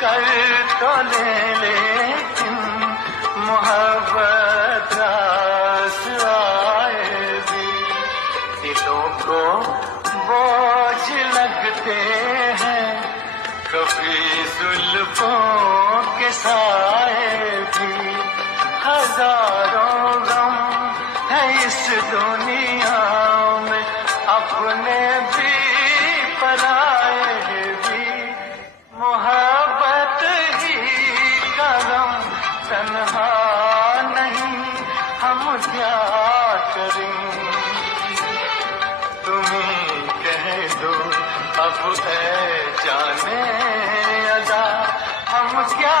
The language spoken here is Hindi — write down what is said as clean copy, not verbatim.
कर तो ले लेकिन मोहब्बत रास आएगी। दिलों को बोझ लगते हैं कभी जुल्फों के साए भी। हजारों गम है इस दुनिया में, अपने भी पराए भी। मोहब्बत ही का गम तन्हा नहीं, हम क्या करें। तुम्हीं कह दो अब ऐ जाने अदा, हम क्या